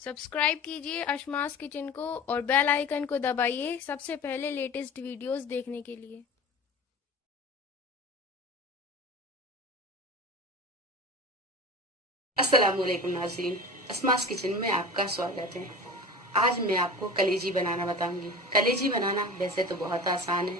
Subscribe कीजिए अशमास kitchen को और बेल आइकन को दबाइए सबसे पहले लेटेस्ट वीडियोस देखने के लिए। अस्सलामुअलैकुम नाज़रीन, अस्मास किचन में आपका स्वागत है। आज मैं आपको कलेजी बनाना बताऊंगी। कलेजी बनाना वैसे तो बहुत आसान है,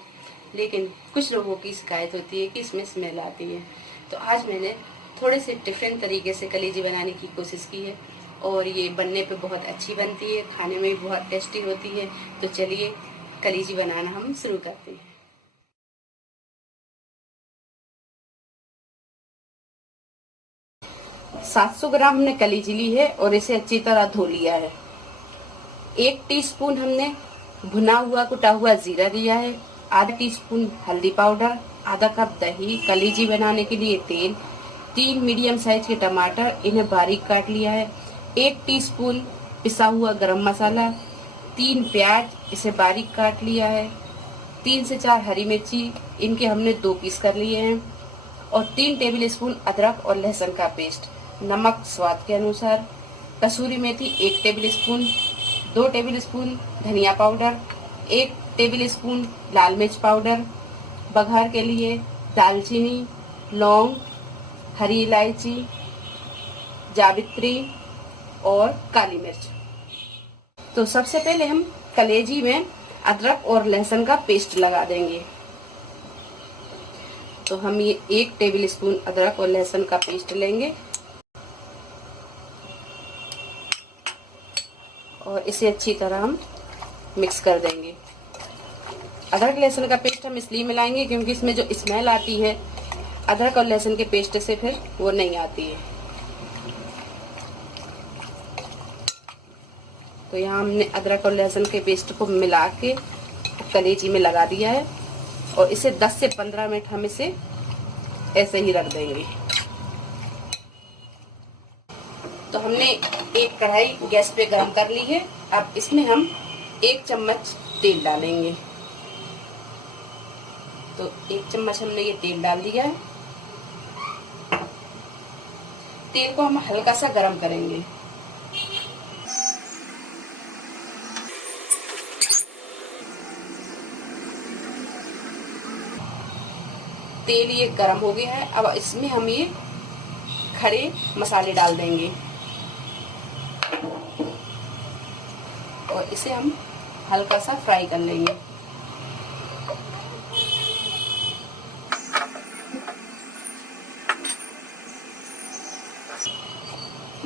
लेकिन कुछ लोगों की शिकायत होती है कि इसमें स्मेल आती है। तो आज मैंने थोड़े से डिफरेंट तरीके से कलेजी बनाने की कोशिश की है और ये बनने पे बहुत अच्छी बनती है, खाने में भी बहुत टेस्टी होती है। तो चलिए कलेजी बनाना हम शुरू करते हैं। 700 ग्राम हमने कलेजी ली है और इसे अच्छी तरह धो लिया है। 1 टीस्पून हमने भुना हुआ कुटा हुआ जीरा दिया है, आधा टीस्पून हल्दी पाउडर, आधा कप दही, कलेजी बनाने के लिए तेल, 3 मीडियम साइज के टमाटर, इन्हें बारीक काट लिया है, 1 टीस्पून पिसा हुआ गरम मसाला, 3 प्याज, इसे बारीक काट लिया है, 3 से 4 हरी मिर्ची, इनके हमने 2 पीस कर लिए हैं और 3 टेबल स्पून अदरक और लहसुन का पेस्ट, नमक स्वाद के अनुसार, कसूरी मेथी 1 टेबल स्पून, 2 टेबल स्पून धनिया पाउडर, 1 टेबल स्पून लाल मिर्च पाउडर, बघार के लिए दालचीनी, लौंग, हरी इलायची, जावित्री और काली मिर्च। तो सबसे पहले हम कलेजी में अदरक और लहसुन का पेस्ट लगा देंगे। तो हम ये 1 टेबल स्पून अदरक और लहसुन का पेस्ट लेंगे और इसे अच्छी तरह हम मिक्स कर देंगे। अदरक लहसुन का पेस्ट हम इसलिए मिलाएंगे क्योंकि इसमें जो स्मेल आती है अदरक और लहसुन के पेस्ट से फिर वो नहीं आती है। तो यहाँ हमने अदरक और लहसुन के पेस्ट को मिला के कलेजी में लगा दिया है और इसे 10 से 15 मिनट हम इसे ऐसे ही रख देंगे। तो हमने एक कढ़ाई गैस पे गरम कर ली है। अब इसमें हम 1 चम्मच तेल डालेंगे। तो 1 चम्मच हमने ये तेल डाल दिया है। तेल को हम हल्का सा गरम करेंगे। तेल ये गरम हो गया है। अब इसमें हम ये खड़े मसाले डाल देंगे और इसे हम हल्का सा फ्राई कर लेंगे।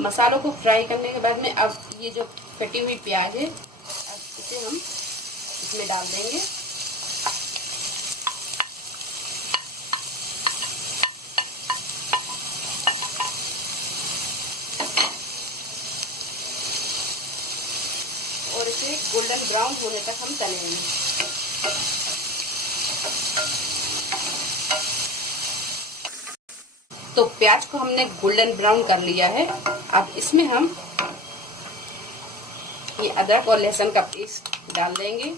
मसालों को फ्राई करने के बाद में अब ये जो कटी हुई प्याज है, अब इसे हम इसमें डाल देंगे। और इसे गोल्डन ब्राउन होने तक हम तलेंगे। तो प्याज को हमने गोल्डन ब्राउन कर लिया है। अब इसमें हम ये अदरक और लहसुन का पेस्ट डाल देंगे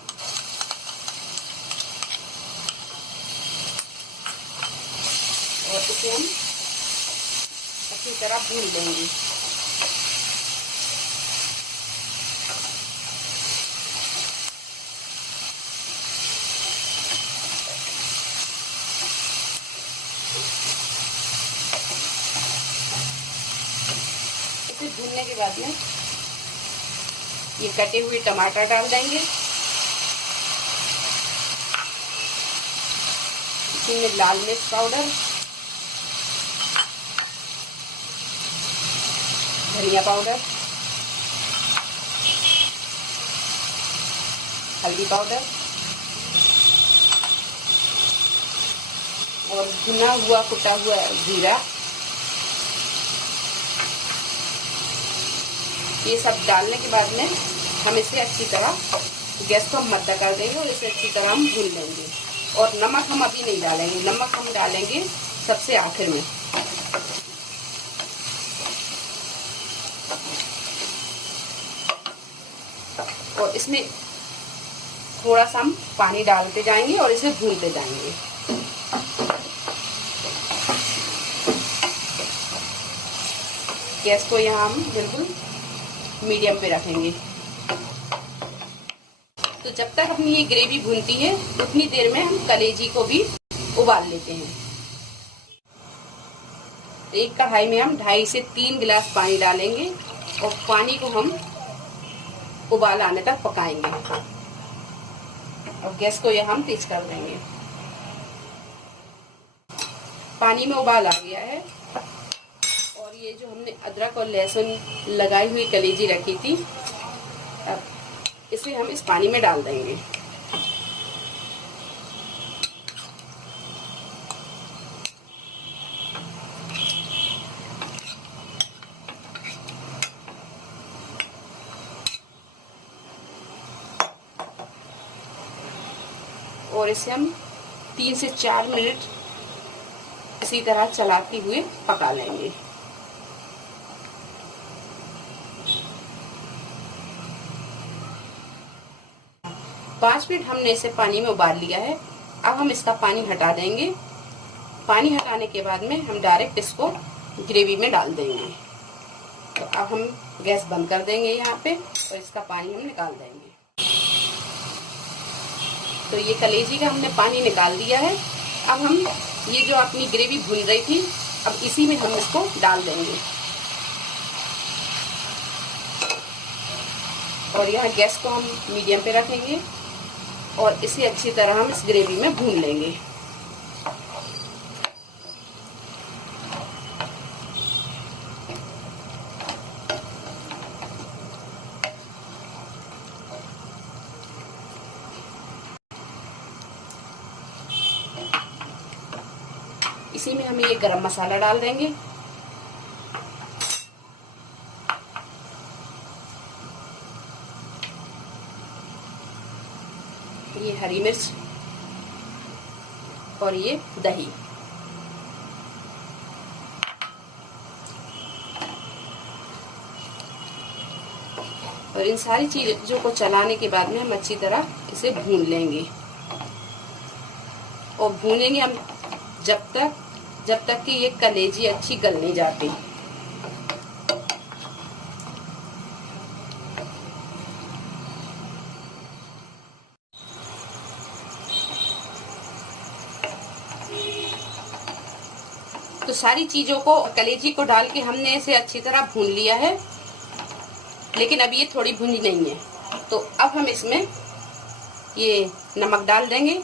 और इसे हम अच्छी तरह भून लेंगे। इसे भूनने के बाद में ये कटे हुए टमाटर डाल देंगे। इसमें लाल मिर्च पाउडर, धनिया पाउडर, हल्दी पाउडर और भुना हुआ कुटा हुआ जीरा, ये सब डालने के बाद में हम इसे अच्छी तरह गैस को मद्दा कर देंगे और इसे अच्छी तरह हम भून लेंगे। और नमक हम अभी नहीं डालेंगे, नमक हम डालेंगे सबसे आखिर में। और इसमें थोड़ा सा हम पानी डालते जाएंगे और इसे भूनते जाएंगे। गैस को यहाँ हम बिल्कुल मीडियम पे रखेंगे। तो जब तक अपनी ये ग्रेवी भूनती है उतनी देर में हम कलेजी को भी उबाल लेते हैं। एक कढ़ाई में हम 2.5 से 3 गिलास पानी डालेंगे और पानी को हम उबाल आने तक पकाएंगे और गैस को यह हम तेज कर देंगे। पानी में उबाल आ गया है और ये जो हमने अदरक और लहसुन लगाई हुई कलेजी रखी थी, अब इसे हम इस पानी में डाल देंगे। और इसे हम 3 से 4 मिनट इसी तरह चलाते हुए पका लेंगे। पाँच मिनट हमने इसे पानी में उबाल लिया है। अब हम इसका पानी हटा देंगे। पानी हटाने के बाद में हम डायरेक्ट इसको ग्रेवी में डाल देंगे। तो अब हम गैस बंद कर देंगे यहाँ पे और इसका पानी हम निकाल देंगे। तो ये कलेजी का हमने पानी निकाल दिया है। अब हम ये जो अपनी ग्रेवी भून रही थी, अब इसी में हम इसको डाल देंगे और यहाँ गैस को हम मीडियम पे रखेंगे और इसे अच्छी तरह हम इस ग्रेवी में भून लेंगे। इसी में हम ये गरम मसाला डाल देंगे। ये हरी मिर्च और ये दही। और इन सारी चीजों को चलाने के बाद में हम अच्छी तरह इसे भून लेंगे और भूनेंगे हम जब तक कि ये कलेजी अच्छी गल नहीं जाती। तो सारी चीजों को कलेजी को डाल के हमने इसे अच्छी तरह भून लिया है, लेकिन अब ये थोड़ी भुनी नहीं है। तो अब हम इसमें ये नमक डाल देंगे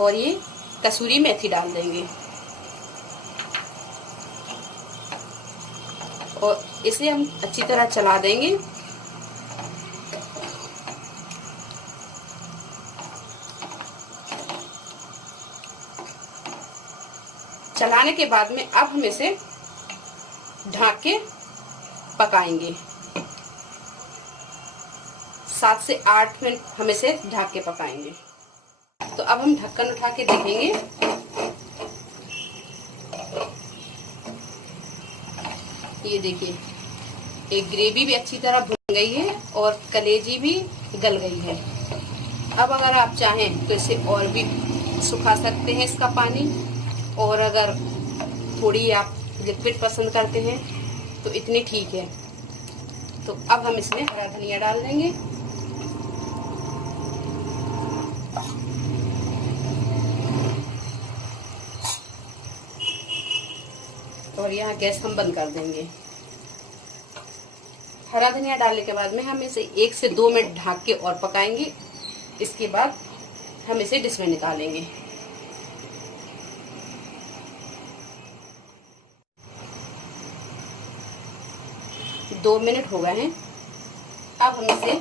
और ये कसूरी मेथी डाल देंगे और इसे हम अच्छी तरह चला देंगे। चलाने के बाद में अब हम इसे ढक के पकाएंगे। 7 से 8 मिनट हम इसे ढक के पकाएंगे। तो अब हम ढक्कन उठा के देखेंगे। ये देखिए, एक ग्रेवी भी अच्छी तरह भुन गई है और कलेजी भी गल गई है। अब अगर आप चाहें तो इसे और भी सुखा सकते हैं इसका पानी, और अगर थोड़ी आप लिक्विड पसंद करते हैं तो इतनी ठीक है। तो अब हम इसमें हरा धनिया डाल देंगे और यहाँ गैस हम बंद कर देंगे। हरा धनिया डालने के बाद में हम इसे 1 से 2 मिनट ढक के और पकाएंगे। इसके बाद हम इसे डिश में निकालेंगे। दो मिनट हो गए हैं। अब हम इसे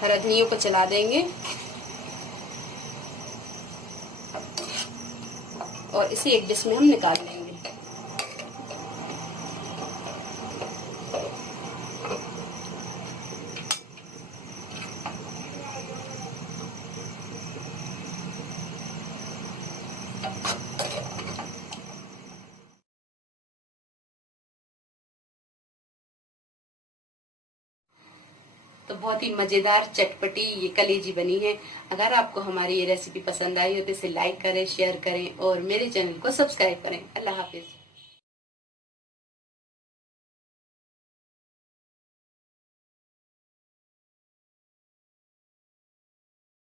हरा धनिया को चला देंगे और इसे एक डिश में हम निकाल लेंगे। तो बहुत ही मजेदार चटपटी ये कलेजी बनी है। अगर आपको हमारी ये रेसिपी पसंद आई हो तो इसे लाइक करें, शेयर करें और मेरे चैनल को सब्सक्राइब करें। अल्लाह हाफिज।